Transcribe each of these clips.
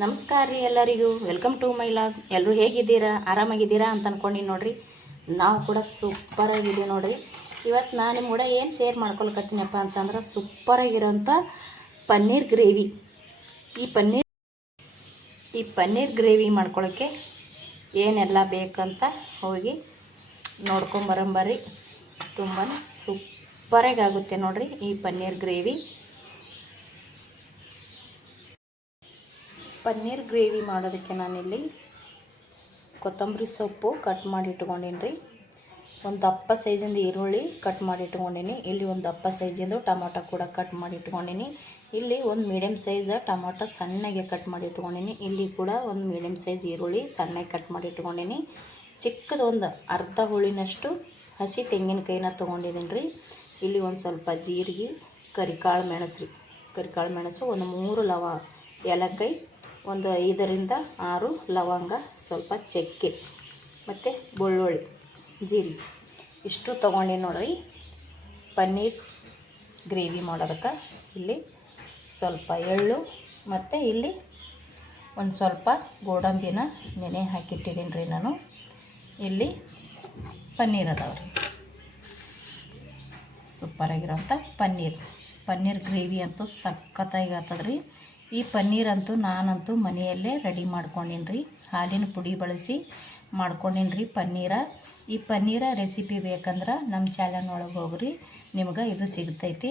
ನಮಸ್ಕಾರ ರೀ ಎಲ್ಲರಿಗೂ. Welcome to my vlog. ಎಲ್ಲರೂ ಹೇಗಿದ್ದೀರಾ? ಆರಾಮಾಗಿದ್ದೀರಾ ಅಂತ ಅಂದ್ಕೊಂಡಿನಿ ನೋಡಿರಿ. ನಾವು ಕೂಡ ಸೂಪರಾಗಿದ್ದೀವಿ ನೋಡಿರಿ. ಇವತ್ತು ನಾನು ನಿಮ್ಮ ಕೂಡ ಏನು ಶೇರ್ ಮಾಡ್ಕೊಳಕತ್ತೀನಪ್ಪ ಅಂತಂದ್ರೆ ಸೂಪರಾಗಿರೋಂಥ ಪನ್ನೀರ್ ಗ್ರೇವಿ. ಈ ಪನ್ನೀರ್ ಗ್ರೇವಿ ಮಾಡ್ಕೊಳ್ಳೋಕ್ಕೆ ಏನೆಲ್ಲ ಬೇಕಂತ ಹೋಗಿ ನೋಡ್ಕೊಂಬರಂಬರ್ರಿ. ತುಂಬಾ ಸೂಪರಾಗಿ ಆಗುತ್ತೆ ನೋಡಿರಿ ಈ ಪನ್ನೀರ್ ಗ್ರೇವಿ. ಪನ್ನೀರ್ ಗ್ರೇವಿ ಮಾಡೋದಕ್ಕೆ ನಾನಿಲ್ಲಿ ಕೊತ್ತಂಬರಿ ಸೊಪ್ಪು ಕಟ್ ಮಾಡಿ ಇಟ್ಕೊಂಡೀನಿ ರೀ. ಒಂದು ದಪ್ಪ ಸೈಜಿಂದ ಈರುಳ್ಳಿ ಕಟ್ ಮಾಡಿ ಇಟ್ಕೊಂಡೀನಿ. ಇಲ್ಲಿ ಒಂದು ದಪ್ಪ ಸೈಜಿಂದು ಟೊಮೊಟೊ ಕೂಡ ಕಟ್ ಮಾಡಿ ಇಟ್ಕೊಂಡೀನಿ. ಇಲ್ಲಿ ಒಂದು ಮೀಡಿಯಮ್ ಸೈಜ್ ಟೊಮೊಟೊ ಸಣ್ಣಗೆ ಕಟ್ ಮಾಡಿ ಇಟ್ಕೊಂಡೀನಿ. ಇಲ್ಲಿ ಕೂಡ ಒಂದು ಮೀಡಿಯಮ್ ಸೈಜ್ ಈರುಳ್ಳಿ ಸಣ್ಣಗೆ ಕಟ್ ಮಾಡಿ ಇಟ್ಕೊಂಡೀನಿ. ಚಿಕ್ಕದೊಂದು ಅರ್ಧ ಹುಳಿನಷ್ಟು ಹಸಿ ತೆಂಗಿನಕಾಯಿನ ತೊಗೊಂಡಿದ್ದೀನಿ ರೀ. ಇಲ್ಲಿ ಒಂದು ಸ್ವಲ್ಪ ಜೀರಿಗೆ, ಕರಿಕಾಳು ಮೆಣಸು, ಒಂದು 3 ಏಲಕ್ಕಿ, ಒಂದು 5ರಿಂದ 6 ಲವಂಗ, ಸ್ವಲ್ಪ ಚಕ್ಕೆ ಮತ್ತು ಬೆಳ್ಳುಳ್ಳಿ, ಜೀರಿಗೆ ಇಷ್ಟು ತೊಗೊಂಡು ನೋಡ್ರಿ ಪನ್ನೀರ್ ಗ್ರೇವಿ ಮಾಡೋದಕ್ಕೆ. ಇಲ್ಲಿ ಸ್ವಲ್ಪ ಎಳ್ಳು ಮತ್ತು ಇಲ್ಲಿ ಒಂದು ಸ್ವಲ್ಪ ಗೋಡಂಬಿನ ನೆನೆ ಹಾಕಿಟ್ಟಿದ್ದೀನಿ ರೀ ನಾನು. ಇಲ್ಲಿ ಪನ್ನೀರ್ ಅದಾವ್ರಿ, ಸೂಪರಾಗಿರೋಂಥ ಪನ್ನೀರ್ ಗ್ರೇವಿ ಅಂತೂ ಸಖತ್ತಾಗಿ ಆಗ್ತದ್ರಿ. ಈ ಪನ್ನೀರಂತೂ ನಾನಂತೂ ಮನೆಯಲ್ಲೇ ರೆಡಿ ಮಾಡ್ಕೊಂಡೀನಿ ರೀ. ಹಾಲಿನ ಪುಡಿ ಬಳಸಿ ಮಾಡ್ಕೊಂಡೀನಿ ರೀ ಪನ್ನೀರ. ಈ ಪನ್ನೀರ ರೆಸಿಪಿ ಬೇಕಂದ್ರೆ ನಮ್ಮ ಚಾನಲ್ ಒಳಗೆ ಹೋಗ್ರಿ, ನಿಮ್ಗೆ ಇದು ಸಿಗ್ತೈತಿ.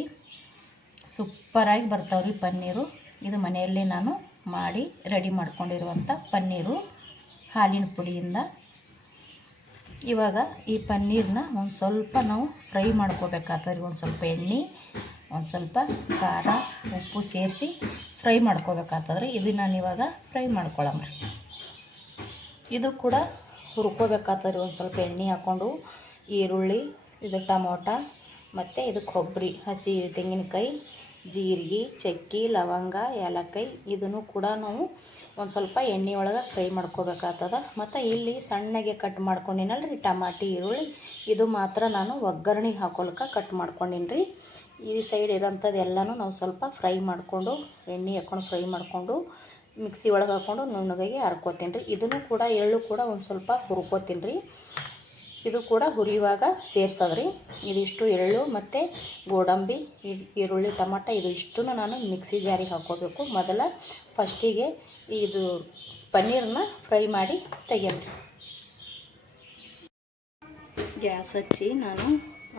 ಸೂಪರಾಗಿ ಬರ್ತಾವ್ರಿ ಪನ್ನೀರು. ಇದು ಮನೆಯಲ್ಲೇ ನಾನು ಮಾಡಿ ರೆಡಿ ಮಾಡ್ಕೊಂಡಿರುವಂಥ ಪನ್ನೀರು ಹಾಲಿನ ಪುಡಿಯಿಂದ. ಇವಾಗ ಈ ಪನ್ನೀರನ್ನ ಒಂದು ಸ್ವಲ್ಪ ನಾವು ಫ್ರೈ ಮಾಡ್ಕೋಬೇಕಾಗ್ತದೆ. ಒಂದು ಸ್ವಲ್ಪ ಎಣ್ಣೆ, ಒಂದು ಸ್ವಲ್ಪ ಖಾರ, ಉಪ್ಪು ಸೇರಿಸಿ ಫ್ರೈ ಮಾಡ್ಕೋಬೇಕಾಗ್ತದ್ರಿ. ಇದು ನಾನು ಇವಾಗ ಫ್ರೈ ಮಾಡ್ಕೊಳ್ಳೋಣ. ಇದು ಕೂಡ ಹುರ್ಕೋಬೇಕಾಗ್ತದೆ. ಒಂದು ಸ್ವಲ್ಪ ಎಣ್ಣೆ ಹಾಕ್ಕೊಂಡು ಈರುಳ್ಳಿ, ಇದು ಟೊಮೊಟೊ ಮತ್ತು ಇದು ಕೊಬ್ಬರಿ, ಹಸಿ ತೆಂಗಿನಕಾಯಿ, ಜೀರಿಗೆ, ಚಕ್ಕೆ, ಲವಂಗ, ಏಲಕ್ಕಿ ಇದನ್ನು ಕೂಡ ನಾವು ಒಂದು ಸ್ವಲ್ಪ ಎಣ್ಣೆ ಒಳಗೆ ಫ್ರೈ ಮಾಡ್ಕೋಬೇಕಾಗ್ತದೆ. ಮತ್ತು ಇಲ್ಲಿ ಸಣ್ಣಗೆ ಕಟ್ ಮಾಡ್ಕೊಂಡಿನಲ್ರಿ ಟಮಾಟಿ, ಈರುಳ್ಳಿ, ಇದು ಮಾತ್ರ ನಾನು ಒಗ್ಗರಣೆಗೆ ಹಾಕೋಲ್ಕೆ ಕಟ್ ಮಾಡ್ಕೊಂಡೀನಿ ರೀ. ಈ ಸೈಡ್ ಇರೋಂಥದ್ದು ಎಲ್ಲನೂ ನಾವು ಸ್ವಲ್ಪ ಫ್ರೈ ಮಾಡಿಕೊಂಡು ಎಣ್ಣೆ ಹಾಕ್ಕೊಂಡು ಫ್ರೈ ಮಾಡಿಕೊಂಡು ಮಿಕ್ಸಿ ಒಳಗೆ ಹಾಕ್ಕೊಂಡು ನುಣ್ಣಗಾಗಿ ಹರ್ಕೋತೀನಿ ರೀ. ಇದನ್ನು ಕೂಡ ಎಳ್ಳು ಕೂಡ ಒಂದು ಸ್ವಲ್ಪ ಹುರ್ಕೋತೀನಿ ರೀ. ಇದು ಕೂಡ ಹುರಿಯುವಾಗ ಸೇರ್ಸೋದ್ರಿ. ಇದಿಷ್ಟು ಎಳ್ಳು ಮತ್ತು ಗೋಡಂಬಿ, ಈರುಳ್ಳಿ, ಟೊಮೊಟೊ ಇದು ಇಷ್ಟನ್ನು ನಾನು ಮಿಕ್ಸಿ ಜಾರಿಗೆ ಹಾಕ್ಕೋಬೇಕು. ಫಸ್ಟಿಗೆ ಇದು ಪನ್ನೀರನ್ನ ಫ್ರೈ ಮಾಡಿ ತೆಗೆಯೋಣ. ಗ್ಯಾಸ್ ಹಚ್ಚಿ ನಾನು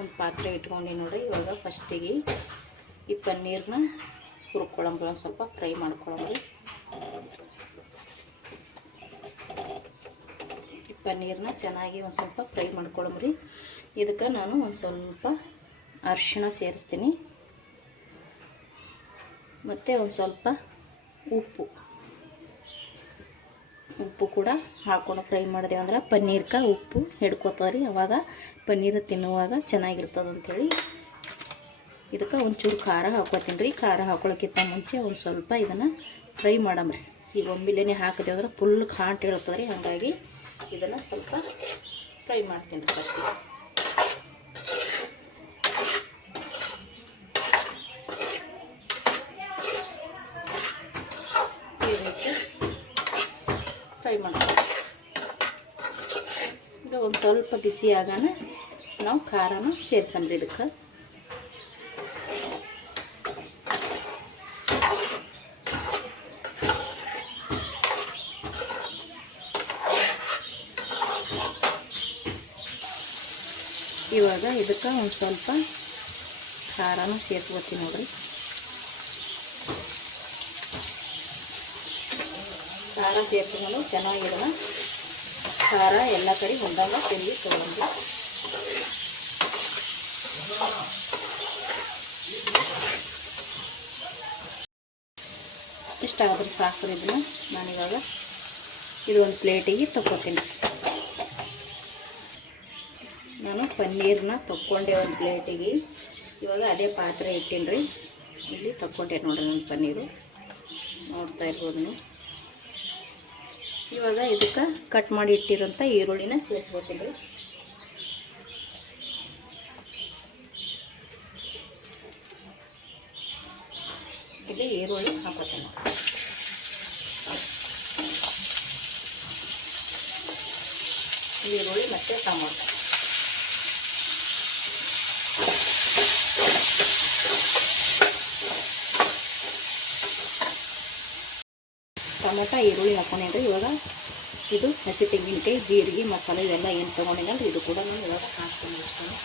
ಒಂದು ಪಾತ್ರೆ ಇಟ್ಕೊಂಡು ನೋಡಿರಿ. ಇವಾಗ ಫಸ್ಟಿಗೆ ಈ ಪನ್ನೀರನ್ನ ಹುರ್ಕೊಳ್ಳೋಂಬ್ರಿ, ಒಂದು ಸ್ವಲ್ಪ ಫ್ರೈ ಮಾಡ್ಕೊಳ್ಳೋಂಬ್ರಿ. ಈ ಪನ್ನೀರನ್ನ ಚೆನ್ನಾಗಿ ಒಂದು ಸ್ವಲ್ಪ ಫ್ರೈ ಮಾಡ್ಕೊಳ್ಳೋಂಬ್ರಿ. ಇದಕ್ಕೆ ನಾನು ಒಂದು ಸ್ವಲ್ಪ ಅರಿಶಿಣ ಸೇರಿಸ್ತೀನಿ ಮತ್ತು ಒಂದು ಸ್ವಲ್ಪ ಉಪ್ಪು ಕೂಡ ಹಾಕ್ಕೊಂಡು ಫ್ರೈ ಮಾಡಿದೆವು ಅಂದ್ರೆ ಪನ್ನೀರ್ಗೆ ಉಪ್ಪು ಹಿಡ್ಕೋತದ್ರಿ. ಅವಾಗ ಪನ್ನೀರ್ ತಿನ್ನುವಾಗ ಚೆನ್ನಾಗಿರ್ತದೆ ಅಂಥೇಳಿ ಇದಕ್ಕೆ ಒಂಚೂರು ಖಾರ ಹಾಕ್ಕೋತೀನಿ ರೀ. ಖಾರ ಹಾಕ್ಕೊಳ್ಳೋಕ್ಕಿಂತ ಮುಂಚೆ ಒಂದು ಸ್ವಲ್ಪ ಇದನ್ನು ಫ್ರೈ ಮಾಡಮ್ರಿ. ಈಗ ಒಮ್ಮಿಲೇನೆ ಹಾಕಿದೆ ಅಂದ್ರೆ ಫುಲ್ ಖಾಂಟ್ ಇರ್ತದೆ ರೀ. ಹಾಗಾಗಿ ಇದನ್ನು ಸ್ವಲ್ಪ ಫ್ರೈ ಮಾಡ್ತೀನಿ ರೀ ಫಸ್ಟಿಗೆ. ಈ ರೀತಿ ಫ್ರೈ ಮಾಡ್ತೀವಿ. ಈಗ ಒಂದು ಸ್ವಲ್ಪ ಬಿಸಿ ಆಗೋಣ ನಾವು ಖಾರನ ಸೇರ್ಸಂಬ್ರಿ ಇದಕ್ಕೆ. ಇವಾಗ ಇದಕ್ಕೆ ಒಂದು ಸ್ವಲ್ಪ ಖಾರನ ಸೇರಿಸ್ಕೊತೀನಿ ನೋಡ್ರಿ. ಖಾರ ಸೇರಿಸ್ಕೊಂಡು ಚೆನ್ನಾಗಿಡೋಣ. ಖಾರ ಎಲ್ಲ ಕಡೆ ಹೊಂದಂಗ ತಿಂದು ತೊಗೊಂಡು ಇಷ್ಟಾದ್ರೆ ಸಾಕು. ಇದನ್ನು ನಾನಿವಾಗ ಇದು ಒಂದು ಪ್ಲೇಟಿಗೆ ತೊಗೊತೀನಿ. ನಾನು ಪನ್ನೀರನ್ನ ತೊಗೊಂಡೆ ಒಂದು ಪ್ಲೇಟಿಗೆ. ಇವಾಗ ಅದೇ ಪಾತ್ರೆ ಇಟ್ಟೀನಿ ರೀ. ಇಲ್ಲಿ ತೊಗೊಂಡೆ ನೋಡ್ರಿ ನನ್ನ ಪನ್ನೀರು, ನೋಡ್ತಾ ಇರ್ಬೋದು ನೀವು. ಇವಾಗ ಇದಕ್ಕೆ ಕಟ್ ಮಾಡಿ ಇಟ್ಟಿರೋಂಥ ಈರುಳ್ಳಿನ ಸೇರಿಸ್ಕೊತೀನಿ ರೀ. ಇಲ್ಲಿ ಈರುಳ್ಳಿ ಹಾಕೋತೀನಿ. ಈರುಳ್ಳಿ ಮತ್ತು ಟೊಮೊಟೊ. ಟೊಮೊಟೊ ಈರುಳ್ಳಿ ಹಾಕೊಂಡ್ರಿ. ಇವಾಗ ಇದು ಹಸಿ ತೆಂಗಿನಕಾಯಿ, ಜೀರಿಗೆ, ಮಸಾಲೆ ಇವೆಲ್ಲ ಏನು ತೊಗೊಂಡಿಲ್ಲ ಇದು ಕೂಡ ನಾನು ಇವಾಗ ಹಾಕ್ಕೊಂಡಿರ್ತೀನಿ.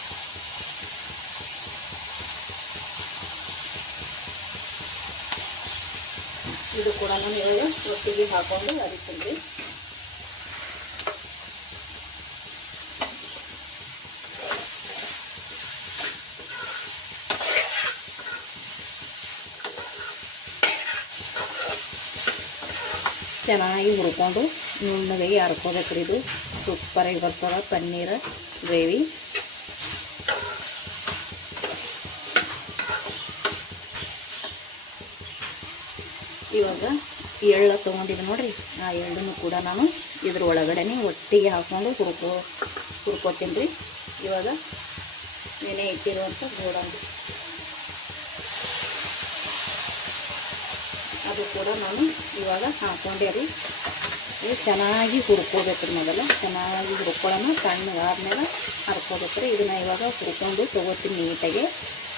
ಇದು ಕೂಡ ನಾನು ಇವಾಗ ಒಟ್ಟಿಗೆ ಹಾಕೊಂಡು ಅರಿತೀನಿ. ಚೆನ್ನಾಗಿ ಹುರ್ಕೊಂಡು ನುಣ್ಣಗೆ ಹರ್ಕೋಬೇಕ್ರಿ. ಇದು ಸೂಪರಾಗಿ ಬರ್ತದೆ ಪನ್ನೀರ್ ಗ್ರೇವಿ. ಇವಾಗ ಎಳ್ಳು ತೊಗೊಂಡಿದ್ದು ನೋಡಿರಿ, ಆ ಎಳ್ಳನ್ನು ಕೂಡ ನಾನು ಇದ್ರ ಒಳಗಡೆ ಒಟ್ಟಿಗೆ ಹಾಕ್ಕೊಂಡು ಹುರ್ಕೋತೀನಿ ರೀ. ಇವಾಗ ನೆನೆ ಇಟ್ಟಿರುವಂಥ ಗೋಡಂಬಿ ಅದು ಕೂಡ ನಾನು ಇವಾಗ ಹಾಕ್ಕೊಂಡೆ ರೀ. ಇದು ಚೆನ್ನಾಗಿ ಹುರ್ಕೋಬೇಕು ರೀ. ಮೊದಲು ಚೆನ್ನಾಗಿ ಹುರ್ಕೊಳ್ಳೋಣ, ತಣ್ಣಗಾದ್ಮೇಲೆ ಹರ್ಕೋಬೇಕು ರೀ. ಇದನ್ನು ಇವಾಗ ಹುರ್ಕೊಂಡು ತೊಗೋತೀನಿ ನೀಟಾಗಿ,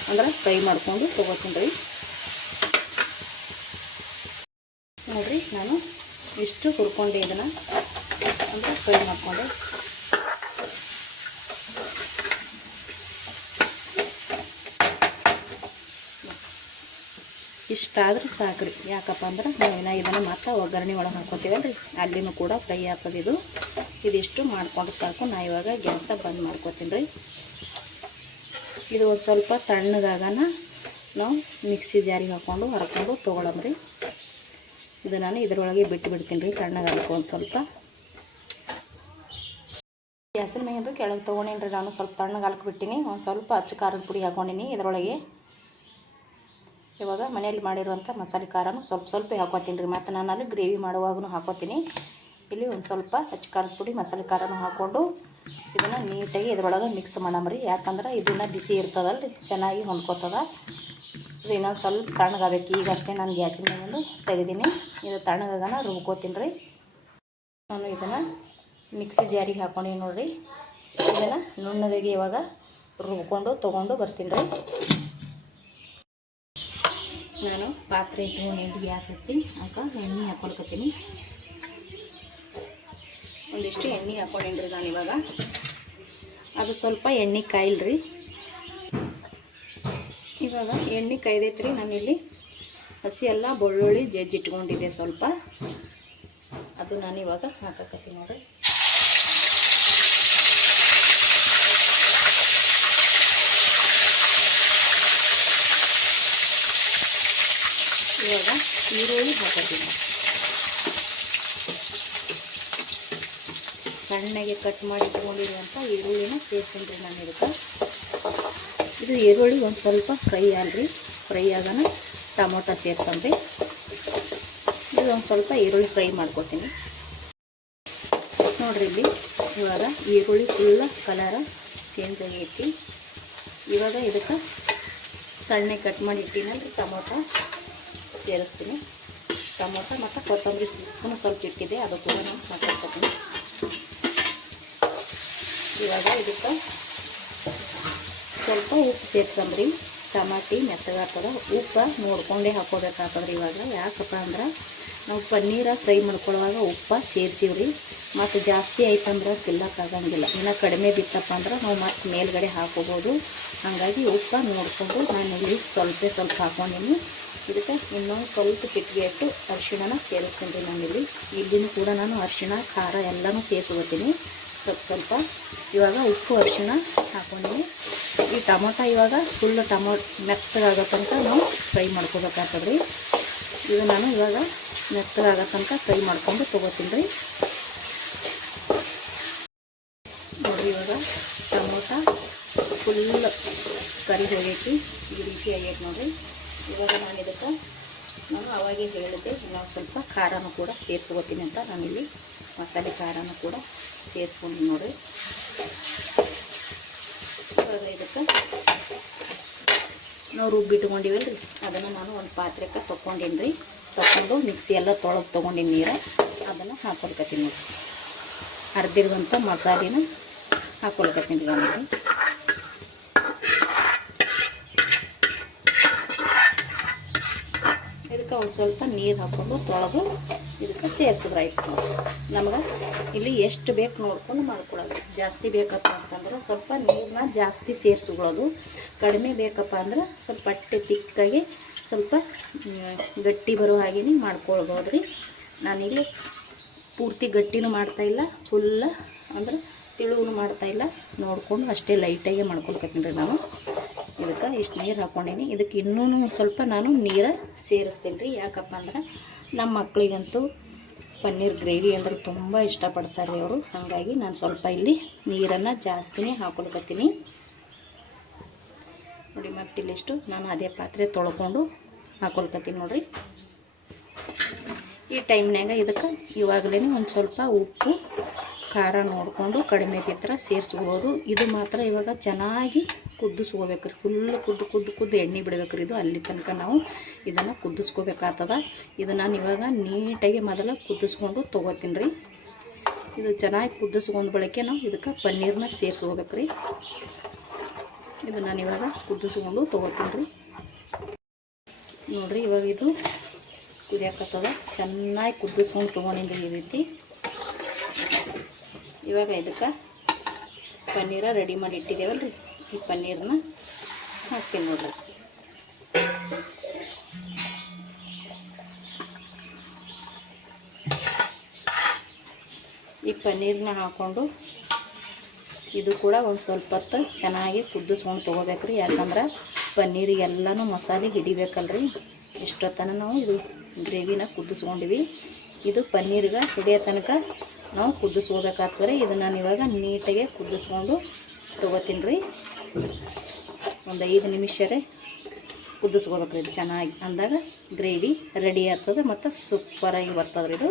ಅಂದ್ರೆ ಫ್ರೈ ಮಾಡ್ಕೊಂಡು ತೊಗೋತೀನಿ ರೀ. ನೋಡಿರಿ, ನಾನು ಇಷ್ಟು ಹುರ್ಕೊಂಡೆ ಇದನ್ನು, ಅಂದರೆ ಫ್ರೈ ಮಾಡಿಕೊಂಡೆ. ಇಷ್ಟಾದ್ರೆ ಸಾಕ್ರಿ. ಯಾಕಪ್ಪ ಅಂದ್ರೆ ನಾವಿನ್ನ ಇದನ್ನು ಮತ್ತೆ ಒಗ್ಗರಣೆ ಒಳಗೆ ಹಾಕ್ಕೊತೀವಲ್ರಿ, ಅಲ್ಲಿನೂ ಕೂಡ ಫ್ರೈ ಆಗ್ತದೆ. ಇದಿಷ್ಟು ಮಾಡ್ಕೊಂಡು ಸಾಕು. ನಾ ಇವಾಗ ಗ್ಯಾಸ ಬಂದ್ ಮಾಡ್ಕೊತೀನಿ ರೀ. ಇದು ಒಂದು ಸ್ವಲ್ಪ ತಣ್ಣಗಾಗನ ನಾವು ಮಿಕ್ಸಿ ಜಾರಿಗೆ ಹಾಕ್ಕೊಂಡು ಹರ್ಕೊಂಡು ತೊಗೊಳಮ್ರಿ. ಇದು ನಾನು ಇದರೊಳಗೆ ಬಿಟ್ಟು ಬಿಡ್ತೀನಿ ರೀ ತಣ್ಣಗಾಗಕ್ಕೆ. ಒಂದು ಸ್ವಲ್ಪ ಗ್ಯಾಸಿನ ಮೇಂದು ಕೆಳಗೆ ತೊಗೊಂಡೇನಿ ರೀ. ನಾನು ಸ್ವಲ್ಪ ತಣ್ಣಗಾಲಕ್ಕೆ ಬಿಟ್ಟಿನಿ. ಒಂದು ಸ್ವಲ್ಪ ಅಚ್ಚ ಖಾರದ ಪುಡಿ ಹಾಕ್ಕೊಂಡಿನಿ ಇದರೊಳಗೆ. ಇವಾಗ ಮನೇಲಿ ಮಾಡಿರುವಂಥ ಮಸಾಲೆ ಖಾರನೂ ಸ್ವಲ್ಪ ಹಾಕ್ಕೊತೀನಿ ರೀ. ಮತ್ತು ನಾನು ಅಲ್ಲಿ ಗ್ರೇವಿ ಮಾಡುವಾಗೂ ಹಾಕ್ಕೊತೀನಿ. ಇಲ್ಲಿ ಒಂದು ಸ್ವಲ್ಪ ಅಚ್ಚ ಖಾರದ ಪುಡಿ, ಮಸಾಲೆ ಖಾರನೂ ಹಾಕ್ಕೊಂಡು ಇದನ್ನು ನೀಟಾಗಿ ಇದರೊಳಗೆ ಮಿಕ್ಸ್ ಮಾಡಮ್ರಿ. ಯಾಕಂದ್ರೆ ಇದನ್ನು ಬಿಸಿ ಇರ್ತದಲ್ರಿ, ಚೆನ್ನಾಗಿ ಹೊಂದ್ಕೋತದ. ಇದು ಇನ್ನೊಂದು ಸ್ವಲ್ಪ ತಣ್ಣಗಾಗಬೇಕು. ಈಗ ಅಷ್ಟೇ ನಾನು ಗ್ಯಾಸಿನ ಮೇಲಿಂದು ತೆಗೆದೀನಿ. ಇದು ತಣ್ಣಗಾಗನ ರುಬ್ಕೋತೀನಿ ರೀ. ನಾನು ಇದನ್ನು ಮಿಕ್ಸಿ ಜಾರಿಗೆ ಹಾಕ್ಕೊಂಡೀನಿ ನೋಡಿರಿ. ಇದನ್ನು ನುಣ್ಣಗೆ ಇವಾಗ ರುಬ್ಕೊಂಡು ತೊಗೊಂಡು ಬರ್ತೀನಿ ರೀ. ನಾನು ಪಾತ್ರೆ ಇಟ್ಕೊಂಡು ಗ್ಯಾಸ್ ಹಚ್ಚಿ ಎಣ್ಣೆ ಹಾಕ್ಕೊಳ್ಕೊತೀನಿ. ಒಂದಿಷ್ಟು ಎಣ್ಣೆ ಹಾಕ್ಕೊಂಡೇನ್ರಿ ನಾನು ಇವಾಗ. ಅದು ಸ್ವಲ್ಪ ಎಣ್ಣೆ ಕಾಯಿಲ್ರಿ. ಇವಾಗ ಎಣ್ಣೆ ಕಾಯ್ದೈತ್ರಿ. ನಾನಿಲ್ಲಿ ಹಸಿ ಎಲ್ಲ ಬೆಳ್ಳುಳ್ಳಿ ಜಜ್ಜಿಟ್ಕೊಂಡಿದ್ದೆ ಸ್ವಲ್ಪ, ಅದು ನಾನು ಇವಾಗ ಹಾಕಕತ್ತೀನಿ ನೋಡಿರಿ. ಇವಾಗ ಈರುಳ್ಳಿ ಹಾಕತ್ತೀನಿ. ಸಣ್ಣಗೆ ಕಟ್ ಮಾಡಿ ಇಟ್ಕೊಂಡಿರುವಂಥ ಈರುಳ್ಳಿನ ಸೇರಿಸ್ತೀನಿ ರೀ ನಾನು ಇದಕ್ಕೆ. ಇದು ಈರುಳ್ಳಿ ಒಂದು ಸ್ವಲ್ಪ ಫ್ರೈ ಆಗಲಿ. ಫ್ರೈ ಆಗೋಣ ಟೊಮೊಟೊ ಸೇರ್ಸಂದ್ರಿ. ಇದು ಒಂದು ಸ್ವಲ್ಪ ಈರುಳ್ಳಿ ಫ್ರೈ ಮಾಡ್ಕೊತೀನಿ ನೋಡಿರಿ. ಇಲ್ಲಿ ಇವಾಗ ಈರುಳ್ಳಿ ಫುಲ್ಲ ಕಲರ ಚೇಂಜ್ ಆಗೈತಿ. ಇವಾಗ ಇದಕ್ಕೆ ಸಣ್ಣ ಕಟ್ ಮಾಡಿ ಇಟ್ಟಿನಲ್ರಿ ಟೊಮೊಟೊ ಸೇರಿಸ್ತೀನಿ. ಟೊಮೊಟೊ ಮತ್ತು ಕೊತ್ತಂಬರಿ ಸೊಪ್ಪು ಸ್ವಲ್ಪ ಇಟ್ಟಿದೆ, ಅದು ಕೂಡ ನಾನು ಹಾಕ್ಕೊತೀನಿ. ಇವಾಗ ಇದಕ್ಕೆ ಸ್ವಲ್ಪ ಉಪ್ಪು ಸೇರ್ಸಂಬ್ರಿ. ಟಮಾಟಿ ಮೆತ್ತಗಾಗ್ತದೆ, ಉಪ್ಪು ನೋಡ್ಕೊಂಡೇ ಹಾಕೋಬೇಕಾಗ್ತದ್ರಿ ಇವಾಗ. ಯಾಕಪ್ಪ ಅಂದ್ರೆ ನಾವು ಪನ್ನೀರ ಫ್ರೈ ಮಾಡ್ಕೊಳ್ಳುವಾಗ ಉಪ್ಪು ಸೇರಿಸಿವ್ರಿ. ಮತ್ತು ಜಾಸ್ತಿ ಆಯ್ತಂದ್ರೆ ತಿಲ್ಲಕ್ಕಾಗಂಗಿಲ್ಲ. ಇನ್ನು ಕಡಿಮೆ ಬಿತ್ತಪ್ಪ ಅಂದ್ರೆ ನಾವು ಮತ್ತೆ ಮೇಲ್ಗಡೆ ಹಾಕೋಬೋದು. ಹಾಗಾಗಿ ಉಪ್ಪು ನೋಡಿಕೊಂಡು ನಾನಿಲ್ಲಿ ಸ್ವಲ್ಪ ಹಾಕ್ಕೊಂಡಿನಿ. ಇದಕ್ಕೆ ಇನ್ನೊಂದು ಸ್ವಲ್ಪ ಚಿಟಿಕೆ ಅರಿಶಿಣನ ಸೇರಿಸ್ತೀನಿ ನಾನಿಲ್ಲಿ. ಇಲ್ಲಿನೂ ಕೂಡ ನಾನು ಅರಿಶಿಣ, ಖಾರ ಎಲ್ಲನೂ ಸೇರಿಸ್ಕೊತೀನಿ ಸ್ವಲ್ಪ. ಇವಾಗ ಉಪ್ಪು ಅರಿಶಿಣ ಹಾಕ್ಕೊಂಡಿನಿ. ಈ ಟೊಮೊಟೊ ಇವಾಗ ಫುಲ್ ಮೆತ್ತಗಾಗೋ ತನಕ ನಾವು ಫ್ರೈ ಮಾಡ್ಕೋಬೇಕಾಗ್ತದ್ರಿ. ಇದು ನಾನು ಇವಾಗ ಮೆತ್ತಗಾಗೋ ತನಕ ಫ್ರೈ ಮಾಡ್ಕೊಂಡು ತೊಗೋತೀನಿ ರೀ. ನೋಡಿರಿ, ಇವಾಗ ಟೊಮೊಟೊ ಫುಲ್ ಕರಿ ಹೋಗೈತಿ, ಈ ರೀತಿ ಆಗೈತೆ ನೋಡಿರಿ. ಇವಾಗ ನಾನು ಇದಕ್ಕೆ ಅವಾಗೇ ಹೇಳಿದ್ದೆ ನಾವು ಸ್ವಲ್ಪ ಖಾರನೂ ಕೂಡ ಸೇರಿಸ್ಕೋತೀನಿ ಅಂತ. ನಾನಿಲ್ಲಿ ಮಸಾಲೆ ಖಾರನೂ ಕೂಡ ಸೇರಿಸ್ಕೊಂಡು ನೋಡಿ. ಇವಾಗ ಇದಕ್ಕೆ ನಾವು ರುಬ್ಬಿಟ್ಕೊಂಡಿವಲ್ರಿ ಅದನ್ನು ನಾನು ಒಂದು ಪಾತ್ರೆಗೆ ತೊಗೊಂಡೇನಿ ರೀ. ತೊಗೊಂಡು ಮಿಕ್ಸಿ ಎಲ್ಲ ತೊಳೆದು ತೊಗೊಂಡಿನಿ ನೀರು, ಅದನ್ನು ಹಾಕ್ಕೊಳ್ಕತ್ತೀನಿ ನೋಡಿ. ಅರ್ದಿರುವಂಥ ಮಸಾಲೆನ ಹಾಕ್ಕೊಳ್ಕತ್ತೀನಿ ಆಮೇಲೆ ಇದಕ್ಕೆ ಒಂದು ಸ್ವಲ್ಪ ನೀರು ಹಾಕ್ಕೊಂಡು ತೊಳೆದು ಇದಕ್ಕೆ ಸೇರಿಸಿದ್ರಾಯ್ತು. ನಮ್ಗೆ ಇಲ್ಲಿ ಎಷ್ಟು ಬೇಕು ನೋಡ್ಕೊಂಡು ಮಾಡ್ಕೊಳ್ಳೋದು. ಜಾಸ್ತಿ ಬೇಕಪ್ಪ ಅಂತಂದ್ರೆ ಸ್ವಲ್ಪ ನೀರನ್ನ ಜಾಸ್ತಿ ಸೇರಿಸ್ಕೊಳ್ಳೋದು, ಕಡಿಮೆ ಬೇಕಪ್ಪ ಅಂದ್ರೆ ಸ್ವಲ್ಪ ಅಟ್ಟೆ ತಿಕ್ಕಾಗಿ ಸ್ವಲ್ಪ ಗಟ್ಟಿ ಬರೋ ಹಾಗೆ ಮಾಡ್ಕೊಳ್ಬೋದು ರೀ. ನಾನಿಲ್ಲಿ ಪೂರ್ತಿ ಗಟ್ಟಿನೂ ಮಾಡ್ತಾಯಿಲ್ಲ, ಫುಲ್ಲ ಅಂದ್ರೆ ತಿಳುವೂ ಮಾಡ್ತಾಯಿಲ್ಲ, ನೋಡಿಕೊಂಡು ಅಷ್ಟೇ ಲೈಟಾಗಿ ಮಾಡ್ಕೊಳ್ಕತ್ತೀನಿ ರೀ ನಾನು. ಇದಕ್ಕೆ ಇಷ್ಟು ನೀರು ಹಾಕ್ಕೊಂಡೀನಿ. ಇದಕ್ಕೆ ಇನ್ನೂ ಸ್ವಲ್ಪ ನಾನು ನೀರು ಸೇರಿಸ್ತೀನಿ ರೀ. ಯಾಕಪ್ಪ ಅಂದ್ರೆ ನಮ್ಮ ಮಕ್ಕಳಿಗಂತೂ ಪನ್ನೀರ್ ಗ್ರೇವಿ ಅಂದ್ರೆ ತುಂಬ ಇಷ್ಟಪಡ್ತಾರೆ ಅವರು. ಹಾಗಾಗಿ ನಾನು ಸ್ವಲ್ಪ ಇಲ್ಲಿ ನೀರನ್ನು ಜಾಸ್ತಿನೇ ಹಾಕ್ಕೊಳ್ಕತ್ತೀನಿ ನೋಡಿ. ಮತ್ತಿಲ್ಲಿಷ್ಟು ನಾನು ಅದೇ ಪಾತ್ರೆ ತೊಳ್ಕೊಂಡು ಹಾಕ್ಕೊಳ್ಕತ್ತೀನಿ ನೋಡಿರಿ. ಈ ಟೈಮ್ನಾಗ ಇದಕ್ಕೆ ಇವಾಗಲೇ ಒಂದು ಸ್ವಲ್ಪ ಉಪ್ಪು ಖಾರ ನೋಡಿಕೊಂಡು ಕಡಿಮೆ ಬಿದ್ದರೆ ಸೇರಿಸ್ಬೋದು. ಇದು ಮಾತ್ರ ಇವಾಗ ಚೆನ್ನಾಗಿ ಕುದಿಸ್ಕೋಬೇಕು ರೀ. ಫುಲ್ಲು ಕುದ್ದು ಎಣ್ಣೆ ಬಿಡ್ಬೇಕು ರೀ. ಇದು ಅಲ್ಲಿ ತನಕ ನಾವು ಇದನ್ನು ಕುದಿಸ್ಕೋಬೇಕಾಗ್ತದ. ಇದು ನಾನು ಇವಾಗ ನೀಟಾಗಿ ಮೊದಲು ಕುದಿಸ್ಕೊಂಡು ತೊಗೋತೀನಿ ರೀ. ಇದು ಚೆನ್ನಾಗಿ ಕುದಿಸ್ಕೊಂಡ ಬಳಿಕೆ ನಾವು ಇದಕ್ಕೆ ಪನ್ನೀರನ್ನ ಸೇರಿಸ್ಕೋಬೇಕು ರೀ. ಇದು ನಾನು ಇವಾಗ ಕುದಿಸ್ಕೊಂಡು ತೊಗೋತೀನಿ ರೀ ನೋಡಿರಿ. ಇವಾಗ ಇದು ಕುದಿಯಾಕತ್ತದ, ಚೆನ್ನಾಗಿ ಕುದಿಸ್ಕೊಂಡು ತೊಗೊಂಡಿದ್ರಿ ಈ ರೀತಿ. ಇವಾಗ ಇದಕ್ಕೆ ಪನ್ನೀರ ರೆಡಿ ಮಾಡಿ ಇಟ್ಟಿದ್ದೇವಲ್ಲ ರೀ, ಈ ಪನ್ನೀರನ್ನ ಹಾಕ್ತೀನಿ ನೋಡ್ರಿ. ಈ ಪನ್ನೀರನ್ನ ಹಾಕ್ಕೊಂಡು ಇದು ಕೂಡ ಒಂದು ಸ್ವಲ್ಪ ಹೊತ್ತು ಚೆನ್ನಾಗಿ ಕುದಿಸ್ಕೊಂಡು ತೊಗೋಬೇಕು ರೀ. ಯಾಕಂದ್ರೆ ಪನ್ನೀರಿಗೆಲ್ಲನೂ ಮಸಾಲೆ ಹಿಡಿಬೇಕಲ್ರಿ. ಇಷ್ಟೊತ್ತನ ನಾವು ಇದು ಗ್ರೇವಿನ ಕುದಿಸ್ಕೊಂಡಿವಿ. ಇದು ಪನ್ನೀರ್ಗೆ ಹಿಡಿಯೋ ತನಕ ನಾವು ಕುದಿಸ್ಕೋಬೇಕಾಗ್ತದೆ. ಇದು ನಾನು ಇವಾಗ ನೀಟಾಗಿ ಕುದಿಸ್ಕೊಂಡು ತೊಗೋತೀನಿ ರೀ. ಒಂದು 5 ನಿಮಿಷರೇ ಕುದಿಸ್ಕೋಬೇಕು ಇದು ಚೆನ್ನಾಗಿ. ಅಂದಾಗ ಗ್ರೇವಿ ರೆಡಿ ಆಗ್ತದೆ ಮತ್ತು ಸೂಪರಾಗಿ ಬರ್ತದೆ ರೀ ಇದು.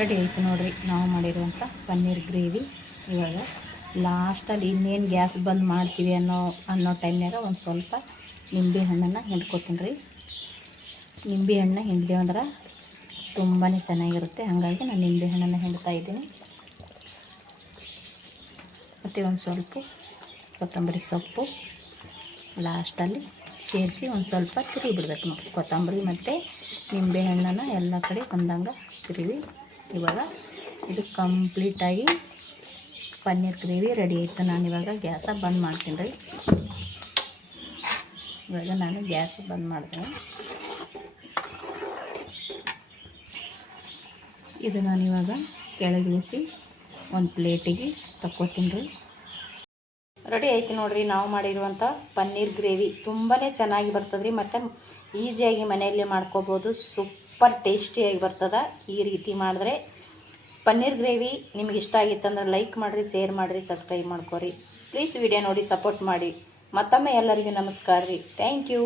ರೆಡಿ ಆಯಿತು ನೋಡಿರಿ ನಾವು ಮಾಡಿರುವಂಥ ಪನ್ನೀರ್ ಗ್ರೇವಿ. ಇವಾಗ ಲಾಸ್ಟಲ್ಲಿ ಇನ್ನೇನು ಗ್ಯಾಸ್ ಬಂದ್ ಮಾಡ್ತೀವಿ ಅನ್ನೋ ಟೈಮ್ನಾಗ ಒಂದು ಸ್ವಲ್ಪ ನಿಂಬೆ ಹಣ್ಣನ್ನು ಹಿಂಡ್ಕೊತೀನಿ ರೀ. ನಿಂಬೆ ಹಣ್ಣು ಹಿಂಡ್ದೇವು ಅಂದ್ರೆ ತುಂಬಾ ಚೆನ್ನಾಗಿರುತ್ತೆ. ಹಾಗಾಗಿ ನಾನು ನಿಂಬೆ ಹಣ್ಣನ್ನು ಹಿಂಡ್ತಾ ಇದ್ದೀನಿ. ಮತ್ತು ಒಂದು ಸ್ವಲ್ಪ ಕೊತ್ತಂಬರಿ ಸೊಪ್ಪು ಲಾಸ್ಟಲ್ಲಿ ಸೇರಿಸಿ ಒಂದು ಸ್ವಲ್ಪ ತಿರುಗಿ ಬಿಡಬೇಕು ನೋಡಿ. ಕೊತ್ತಂಬರಿ ಮತ್ತು ನಿಂಬೆ ಹಣ್ಣನ್ನು ಎಲ್ಲ ಕಡೆ ಒಂದಂಗೆ ತಿರುಗಿ. ಇವಾಗ ಇದು ಕಂಪ್ಲೀಟಾಗಿ ಪನ್ನೀರ್ ಗ್ರೇವಿ ರೆಡಿ ಆಯಿತು. ನಾನು ಇವಾಗ ಗ್ಯಾಸ ಬಂದ್ ಮಾಡ್ತೀನಿ ರೀ. ಇವಾಗ ನಾನು ಗ್ಯಾಸ್ ಬಂದ್ ಮಾಡ್ತೀನಿ. ಇದು ನಾನು ಇವಾಗ ಕೆಳಗಿಳಿಸಿ ಒಂದು ಪ್ಲೇಟಿಗೆ ತಕ್ಕೋತೀನಿ ರೀ. ರೆಡಿ ಆಯ್ತು ನೋಡಿರಿ ನಾವು ಮಾಡಿರುವಂಥ ಪನ್ನೀರ್ ಗ್ರೇವಿ. ತುಂಬಾ ಚೆನ್ನಾಗಿ ಬರ್ತದೆ ರೀ, ಮತ್ತು ಈಸಿಯಾಗಿ ಮನೆಯಲ್ಲೇ ಮಾಡ್ಕೋಬೋದು. ಸೂಪರ್ ಟೇಸ್ಟಿಯಾಗಿ ಬರ್ತದೆ ಈ ರೀತಿ ಮಾಡಿದ್ರೆ. ಪನ್ನೀರ್ ಗ್ರೇವಿ ನಿಮ್ಗೆ ಇಷ್ಟ ಆಗಿತ್ತಂದ್ರೆ ಲೈಕ್ ಮಾಡಿರಿ, ಶೇರ್ ಮಾಡಿರಿ, ಸಬ್ಸ್ಕ್ರೈಬ್ ಮಾಡ್ಕೊರಿ. ಪ್ಲೀಸ್ ವಿಡಿಯೋ ನೋಡಿ ಸಪೋರ್ಟ್ ಮಾಡಿ. ಮತ್ತೊಮ್ಮೆ ಎಲ್ಲರಿಗೂ ನಮಸ್ಕಾರ ರೀ. Thank you.